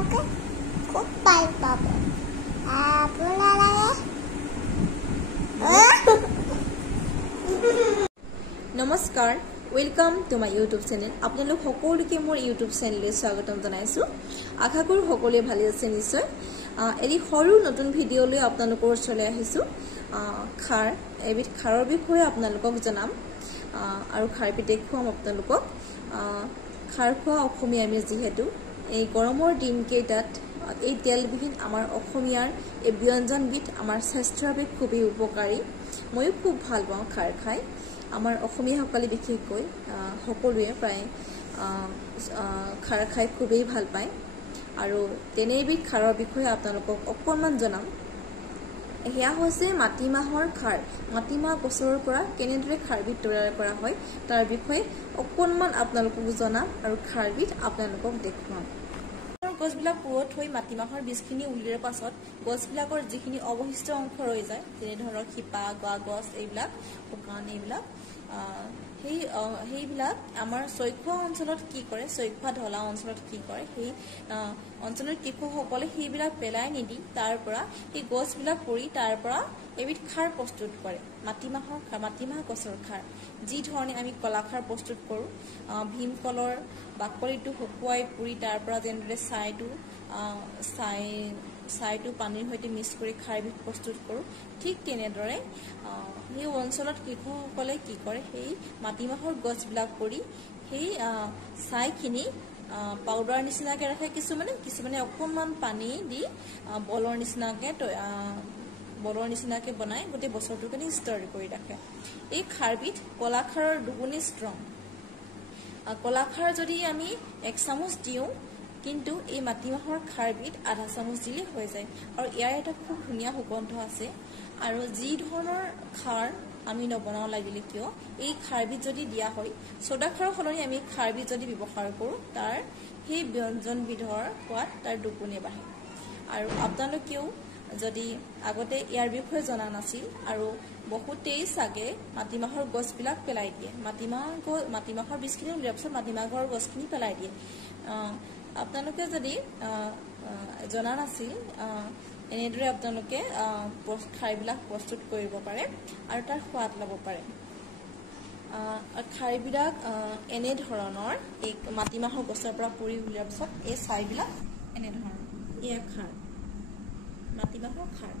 আপোনালোকে খুব ভাল পাব নমস্কাৰ welcome to my YouTube channel আপোনালোক সকলোকে মোৰ ইউটিউব চেনেললৈ স্বাগতম জনাইছো আশা কৰো সকলোৱে ভালে আছে নিশ্চয় এৰি সৰু নতুন ভিডিঅ লৈ আপোনালোকৰ ওচৰলৈ আহিছো খাৰ এবিধ খাৰৰ বিষয়ে আপোনালোকক জনাম আৰু খাৰ পিঠা খুৱাম আপোনালোকক খাৰ খোৱা অসমীয়া আমি যিহেতু এই গৰমৰ দিন কেইটাত এই তেলবিহীন আমাৰ অসমীয়াৰ এই ব্যঞ্জনবিধ আমাৰ স্বাস্থ্যৰ বাবে খুবেই উপকাৰী ময়ো খুব ভাল পাওঁ খাৰ খাই আমাৰ অসমীয়াসকলে বিশেষকৈ সকলোৱে প্ৰায় খাৰ খাই খুবেই ভাল পায় আৰু তেনেবিধ খাৰৰ বিষয়ে আপোনালোকক অকণমান জনাম এয়া হৈছে মাটিমাহৰ খাৰ মাটিমাহ গছৰ পৰা কেনেদৰে খাৰবিধ তৈয়াৰ কৰা হয় তাৰ বিষয়ে অকণমান আপোনালোকক জনাম আৰু খাৰবিধ আপোনালোকক দেখুৱাম গছবিলাক পুৰত হৈ মাটিমাহৰ বীজখিনি উলিওৱাৰ পাছত গছবিলাকৰ যিখিনি অৱশিষ্ট অংশ ৰৈ যায় যেনে ধৰক শিপা গোৱা গছ এইবিলাক শুকান এইবিলাক সেইবিলাক আমাৰ চৈখোৱা অঞ্চলত কি কৰে চৈখোৱা ঢলা অঞ্চলত কি কৰে সেই অঞ্চলৰ কৃষকসকলে সেইবিলাক পেলাই নিদি তাৰ পৰা সেই গছবিলাক পৰি তাৰ পৰা এবিধ খাৰ প্ৰস্তুত কৰে মাটিমাহ গছৰ খাৰ যি ধৰণে আমি কলাখাৰ প্ৰস্তুত কৰোঁ ভীমকলৰ বাকলিটো শুকুৱাই পুৰি তাৰ পৰা যেনেদৰে ছাইটো পানীৰ সৈতে মিক্স কৰি খাৰবিধ প্ৰস্তুত কৰোঁ ঠিক তেনেদৰে সেই অঞ্চলত কৃষকসকলে কি কৰে সেই মাটিমাহৰ গছবিলাক পৰি সেই ছাইখিনি পাউডাৰ নিচিনাকৈ ৰাখে কিছুমানে অকণমান পানী দি বলৰ নিচিনাকৈ বনাই গোটেই বছৰটোৰ কাৰণে ষ্ট'ৰ কৰি ৰাখে এই খাৰবিধ কলাখাৰৰ দুগুণে ষ্ট্ৰং কলাখাৰ যদি আমি 1 চামুচ দিওঁ কিন্তু এই মাটিমাহৰ খাৰবিধ আধা চামুচ দিলে হৈ যায় আৰু ইয়াৰ এটা খুব ধুনীয়া সুগন্ধ আছে আৰু যি ধৰণৰ খাৰ আমি নবনাও লাগিলে কিয় এই খাৰবিধ যদি দিয়া হয় সোডা খাৰৰ সলনি আমি খাৰবিধ যদি ব্যৱহাৰ কৰোঁ তাৰ সেই ব্যঞ্জনবিধৰ সোৱাদ তাৰ দুগুণে বাঢ়ে আৰু আপোনালোকেও যদি আগতে ইয়াৰ বিষয়ে জনা নাছিল আৰু বহুতেই চাগে মাটিমাহৰ গছবিলাক পেলাই দিয়ে মাটিমাহৰ বীজখিনি উলিওৱাৰ পিছত মাটিমাহৰ গছখিনি পেলাই দিয়ে আপোনালোকে যদি জনা নাছিল এনেদৰে আপোনালোকে খাৰবিলাক প্ৰস্তুত কৰিব পাৰে আৰু তাৰ সোৱাদ ল'ব পাৰে খাৰবিলাক এনেধৰণৰ এই মাটিমাহৰ গছৰ পৰা পুৰি উলিওৱাৰ পিছত এই ছাইবিলাক এনেধৰণৰ এয়া খাৰ মাটিমাহৰ খাৰ